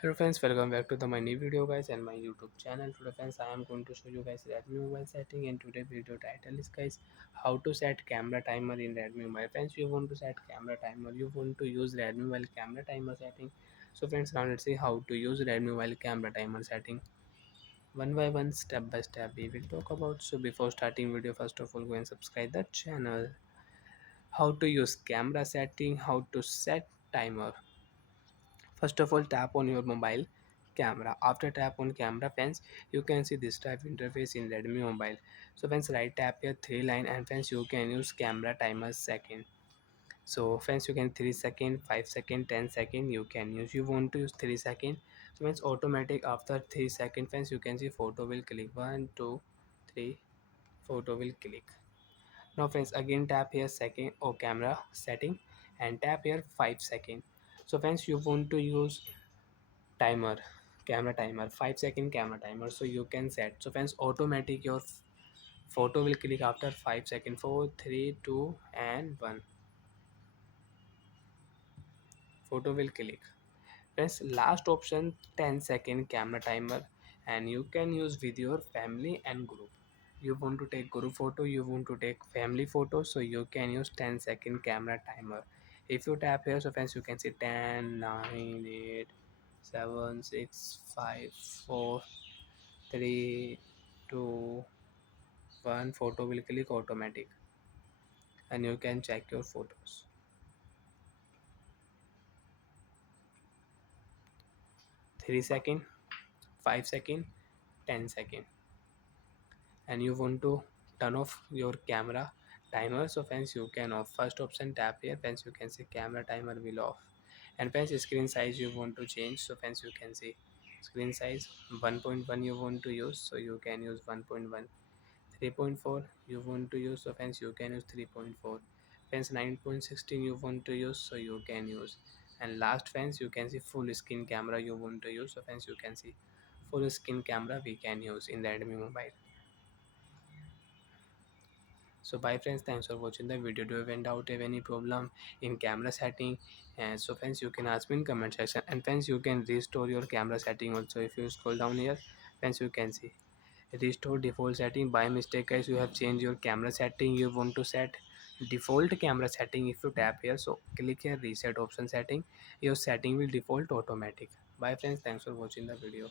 Hello friends, welcome back to my new video guys and my YouTube channel. Today friends, I am going to show you guys Redmi mobile setting, and today video title is guys how to set camera timer in Redmi mobile. Friends, you want to set camera timer, you want to use Redmi mobile camera timer setting. So friends, now let's see how to use Redmi mobile camera timer setting. One by one, step by step we will talk about. So before starting video, first of all go and subscribe the channel. How to use camera setting, how to set timer. First of all, tap on your mobile camera. After tap on camera, friends, you can see this type interface in Redmi mobile. So friends, right tap here three line, and friends, you can use camera timer second. So friends, you can 3 second, 5 second, 10 second. You can use. You want to use 3 second. So friends, automatic after 3 second, friends, you can see photo will click 1, 2, 3. Photo will click. Now friends, again tap here second or camera setting and tap here 5 second. So friends, you want to use timer, camera timer, 5 second camera timer, so you can set. So friends, automatic your photo will click after 5 seconds. 4 3 2 and 1. Photo will click. Press last option, 10 second camera timer, and you can use with your family and group. You want to take group photo, you want to take family photo, so you can use 10 second camera timer. If you tap here, so friends, you can see 10 9 8 7 6 5 4 3 2 1. Photo will click automatic, and you can check your photos. 3 second, 5 second, 10 second. And you want to turn off your camera timer, so friends, you can off. First option, tap here, friends, you can see camera timer will off. And friends, screen size you want to change, so friends, you can see screen size 1.1 you want to use, so you can use 1.1. 3.4 you want to use, so friends, you can use 3.4. Friends, 9.16 you want to use, so you can use. And last, friends, you can see full screen camera you want to use, so friends, you can see full screen camera we can use in the Redmi mobile. So bye friends, thanks for watching the video. Do you have any doubt, have any problem in camera setting? And so friends, you can ask me in comment section. And friends, you can restore your camera setting also. If you scroll down here, friends, you can see restore default setting. By mistake guys, you have changed your camera setting. You want to set default camera setting. If you tap here, so click here reset option setting, your setting will default automatic. Bye friends, thanks for watching the video.